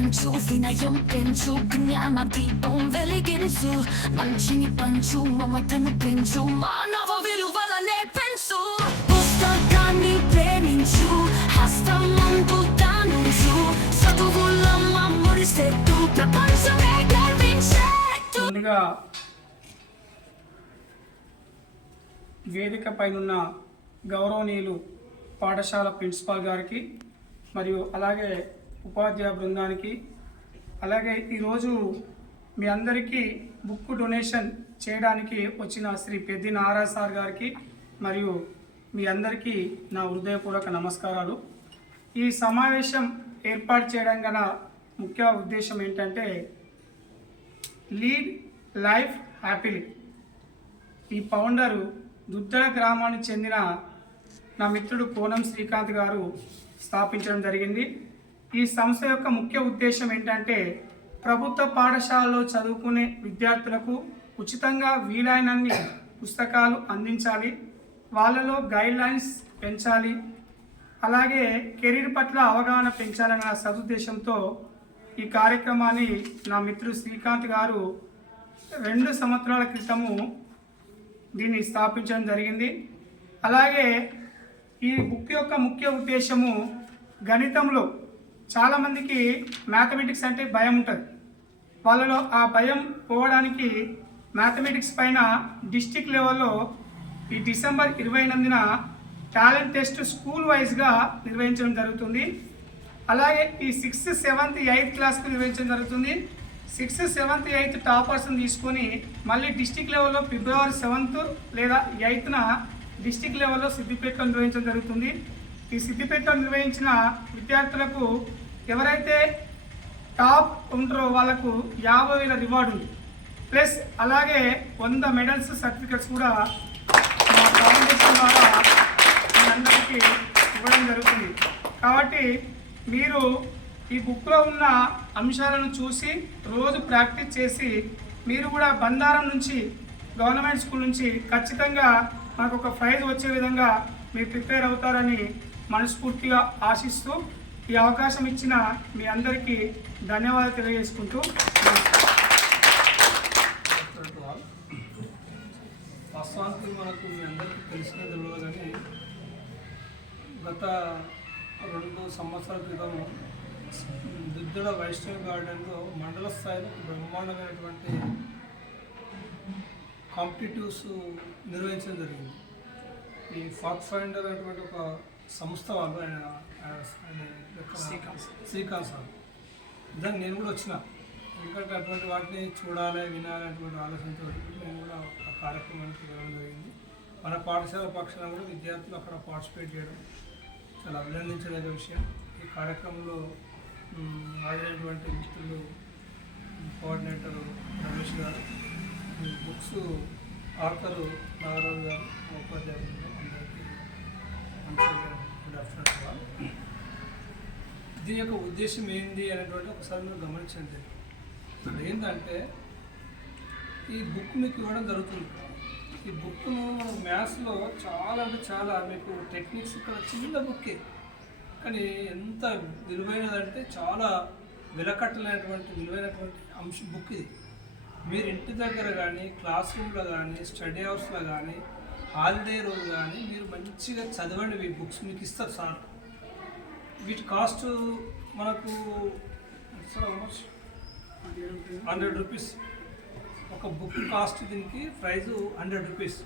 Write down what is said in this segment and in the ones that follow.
పంచు వినయం పెంచు జ్ఞాన దీపం వెలిగించు మంచిని పంచు మమతను పెంచు మానవ విలువలనే పెంచు పుస్తకాన్ని ప్రేమించు హస్తం అందుతానుచు చదువులమ్మ ముడిసెట్టు ప్రపంచమే గర్వించేట్టు. ముందుగా వేదిక పైనున్న గౌరవనీయులు పాఠశాల ప్రిన్సిపాల్ గారికి మరియు అలాగే ఉపాధ్యాయ బృందానికి, అలాగే ఈరోజు మీ అందరికీ బుక్ డొనేషన్ చేయడానికి వచ్చిన శ్రీ పెద్ది నారాయణ సార్ గారికి మరియు మీ అందరికీ నా హృదయపూర్వక నమస్కారాలు. ఈ సమావేశం ఏర్పాటు చేయడం గల ముఖ్య ఉద్దేశం ఏంటంటే లీడ్ లైఫ్ హ్యాపీలీ. ఈ ఫౌండరు దుద్దడ గ్రామానికి చెందిన నా మిత్రుడు కోనం శ్రీకాంత్ గారు స్థాపించడం జరిగింది. ఈ సంస్థ యొక్క ముఖ్య ఉద్దేశం ఏంటంటే ప్రభుత్వ పాఠశాలలో చదువుకునే విద్యార్థులకు ఉచితంగా వీలైనన్ని పుస్తకాలు అందించాలి, వాళ్ళలో గైడ్లైన్స్ పెంచాలి, అలాగే కెరీర్ పట్ల అవగాహన పెంచాలన్న సదుద్దేశంతో ఈ కార్యక్రమాన్ని నా మిత్రుడు శ్రీకాంత్ గారు 2 సంవత్సరాల క్రితము దీన్ని స్థాపించడం జరిగింది. అలాగే ఈ బుక్ యొక్క ముఖ్య ఉద్దేశము గణితంలో చాలామందికి మ్యాథమెటిక్స్ అంటే భయం ఉంటుంది. వాళ్ళలో ఆ భయం పోవడానికి మ్యాథమెటిక్స్ పైన డిస్ట్రిక్ట్ లెవెల్లో ఈ డిసెంబర్ 28న టాలెంట్ టెస్ట్ స్కూల్ వైజ్గా నిర్వహించడం జరుగుతుంది. అలాగే ఈ 6th, 7th, 8th క్లాస్కి నిర్వహించడం జరుగుతుంది. 6th, 7th, 8th టాపర్స్ని తీసుకొని మళ్ళీ డిస్ట్రిక్ట్ లెవెల్లో ఫిబ్రవరి 7th లేదా 8th డిస్ట్రిక్ట్ లెవెల్లో సిద్దిపేటలో నిర్వహించడం జరుగుతుంది. ఈ సిద్దిపేటలో నిర్వహించిన విద్యార్థులకు ఎవరైతే టాప్ ఉంటారో వాళ్ళకు 50,000 రివార్డు ఉంది. ప్లస్ అలాగే 100 మెడల్స్, సర్టిఫికెట్స్ కూడా మా ఫౌండేషన్ ద్వారా అందరికీ ఇవ్వడం జరుగుతుంది. కాబట్టి మీరు ఈ బుక్లో ఉన్న అంశాలను చూసి రోజు ప్రాక్టీస్ చేసి మీరు కూడా బండారం నుంచి గవర్నమెంట్ స్కూల్ నుంచి ఖచ్చితంగా మనకు ఒక ప్రైజ్ వచ్చే విధంగా మీరు ప్రిపేర్ అవుతారని మనస్ఫూర్తిగా ఆశిస్తూ ఈ అవకాశం ఇచ్చిన మీ అందరికీ ధన్యవాదాలు తెలియజేసుకుంటూ వాస్తవానికి మనకు మీ అందరికీ తెలిసిన తెలియదు కానీ గత 2 సంవత్సరాల క్రితం దుద్దడ వైష్ణవ్ గార్డెన్లో మండల స్థాయిలో బ్రహ్మాండమైనటువంటి కాంపిటేటివ్స్ నిర్వహించడం జరిగింది. ఈ ఫాక్ ఫైండర్ అనేటువంటి ఒక సంస్థ వాళ్ళు శ్రీకాంత్ సార్ నిజంగా నేను కూడా వచ్చిన, ఎందుకంటే అటువంటి వాటిని చూడాలి వినాలి అటువంటి ఆలోచనతో నేను కూడా ఆ కార్యక్రమానికి వెళ్ళడం జరిగింది. మన పాఠశాల పక్షాన కూడా విద్యార్థులు అక్కడ పార్టిసిపేట్ చేయడం చాలా అభినందించదగ్గ విషయం. ఈ కార్యక్రమంలో హాజరైనటువంటి మిత్రులు, కోఆర్డినేటర్ రమేష్ గారు, బుక్స్ ఆర్థరు నాగరాజు గారు, ఉపాధ్యాయులు అందరికీ గుడ్ ఆఫ్టర్నూన్. దీని యొక్క ఉద్దేశం ఏంటి అనేటువంటి ఒకసారి మీరు గమనించండి. ఏంటంటే ఈ బుక్ మీకు ఇవ్వడం జరుగుతుంది. ఈ బుక్ను మ్యాథ్స్లో చాలా అంటే చాలా మీకు టెక్నిక్స్ ఇక్కడ చిన్న బుక్కే, కానీ ఎంత విలువైనదంటే చాలా విలువైనటువంటి బుక్ ఇది. మీరు ఇంటి దగ్గర కానీ క్లాస్ రూమ్లో కానీ స్టడీ అవర్స్లో కానీ హాలిడే రోజు కానీ మీరు మంచిగా చదవండి. ఈ బుక్స్ మీకు ఇస్తారు సార్. వీటి కాస్ట్ మనకు 100 రూపీస్ ఒక బుక్ కాస్ట్. దీనికి ప్రైజు 100 రూపీస్.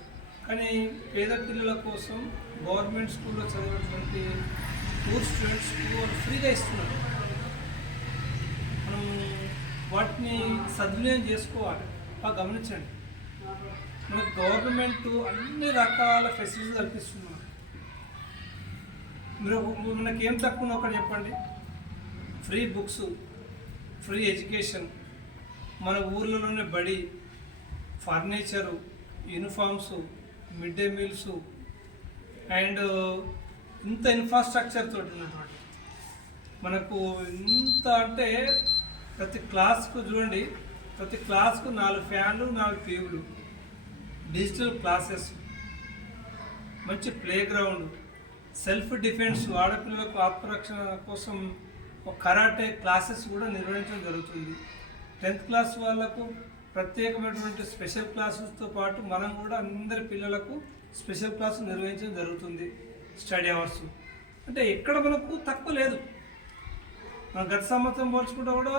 కానీ పేద పిల్లల కోసం గవర్నమెంట్ స్కూల్లో చదివినటువంటి పూర్ స్టూడెంట్స్కి వాళ్ళు ఫ్రీగా ఇస్తున్నారు. మనం వాటిని సద్వినియోగం చేసుకోవాలి. గమనించండి, మనకు గవర్నమెంట్ అన్ని రకాల ఫెసిలిటీస్ కల్పిస్తున్నారు. మీరు మనకేం తక్కువ ఒకటి చెప్పండి. ఫ్రీ బుక్స్, ఫ్రీ ఎడ్యుకేషన్, మన ఊర్లలోనే బడి, furniture, uniforms, mid day meals and ఇంత ఇన్ఫ్రాస్ట్రక్చర్ తోటి ఉన్నటువంటి మనకు ఇంత అంటే ప్రతి క్లాస్కు చూడండి, ప్రతి క్లాస్కు 4 ఫ్యాన్లు, 4 టీవీలు, డిజిటల్ క్లాసెస్, మంచి ప్లే గ్రౌండ్, సెల్ఫ్ డిఫెన్స్, ఆడపిల్లలకు ఆత్మరక్షణ కోసం ఒక కరాటే క్లాసెస్ కూడా నిర్వహించడం జరుగుతుంది. 10th క్లాస్ వాళ్ళకు ప్రత్యేకమైనటువంటి స్పెషల్ క్లాసెస్తో పాటు మనం కూడా అందరి పిల్లలకు స్పెషల్ క్లాసు నిర్వహించడం జరుగుతుంది. స్టడీ అవర్స్ అంటే ఎక్కడ మనకు తక్కువ లేదు. మనం గత సంవత్సరం పోల్చుకుంటే కూడా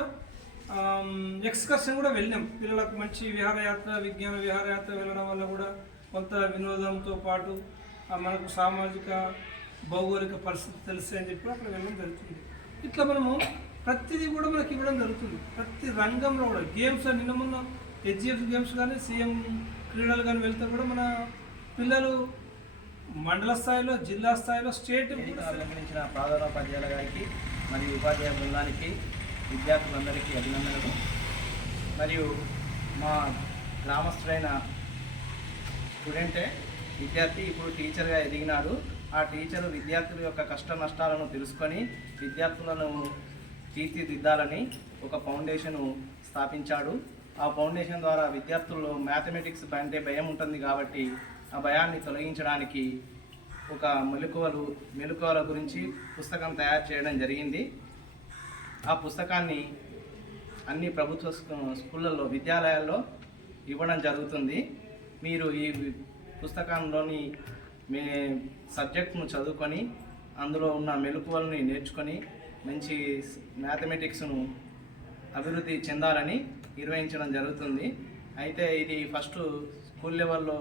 ఎక్స్కర్షన్ కూడా వెళ్ళాం. పిల్లలకు మంచి విహారయాత్ర, విజ్ఞాన విహారయాత్ర వెళ్ళడం వల్ల కూడా కొంత వినోదంతో పాటు మనకు సామాజిక భౌగోళిక పరిస్థితి తెలుసు అని చెప్పి అక్కడ వెళ్ళడం జరుగుతుంది. ఇట్లా మనము ప్రతిదీ కూడా మనకి ఇవ్వడం జరుగుతుంది. ప్రతి రంగంలో కూడా గేమ్స్ నిన్న మొన్న హెచ్జిఎఫ్ గేమ్స్ కానీ సీఎం క్రీడలు కానీ వెళ్తే కూడా మన పిల్లలు మండల స్థాయిలో, జిల్లా స్థాయిలో, స్టేట్ అలంకరించిన ప్రధానోపాధ్యాయుల గారికి మరియు ఉపాధ్యాయ బృందానికి, విద్యార్థులందరికీ అభినందనలు. మరియు మా గ్రామస్తుడైన స్టూడెంటే విద్యార్థి ఇప్పుడు టీచర్గా ఎదిగినాడు. ఆ టీచరు విద్యార్థుల యొక్క కష్ట నష్టాలను తెలుసుకొని విద్యార్థులను తీర్చిదిద్దాలని ఒక ఫౌండేషన్ స్థాపించాడు. ఆ ఫౌండేషన్ ద్వారా విద్యార్థుల్లో మ్యాథమెటిక్స్ అంటే భయం ఉంటుంది కాబట్టి ఆ భయాన్ని తొలగించడానికి ఒక మెలకువల గురించి పుస్తకం తయారు చేయడం జరిగింది. ఆ పుస్తకాన్ని అన్ని ప్రభుత్వ స్కూళ్ళల్లో, విద్యాలయాల్లో ఇవ్వడం జరుగుతుంది. మీరు ఈ పుస్తకంలోని సబ్జెక్ట్ను చదువుకొని అందులో ఉన్న మెలకువలని నేర్చుకొని మంచి మ్యాథమెటిక్స్ను అభివృద్ధి చెందాలని నిర్వహించడం జరుగుతుంది. అయితే ఇది ఫస్ట్ స్కూల్ లెవెల్లో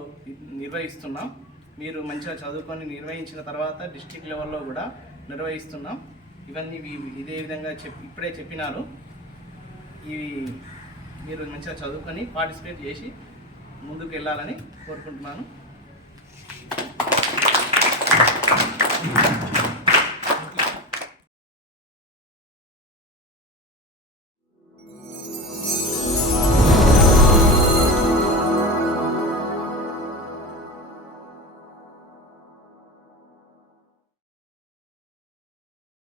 నిర్వహిస్తున్నాం. మీరు మంచిగా చదువుకొని నిర్వహించిన తర్వాత డిస్ట్రిక్ట్ లెవెల్లో కూడా నిర్వహిస్తున్నాం. ఇవన్నీ ఇదే విధంగా ఇప్పుడే చెప్పినారు. ఇవి మీరు మంచిగా చదువుకొని పార్టిసిపేట్ చేసి ముందుకు వెళ్ళాలని కోరుకుంటున్నాను.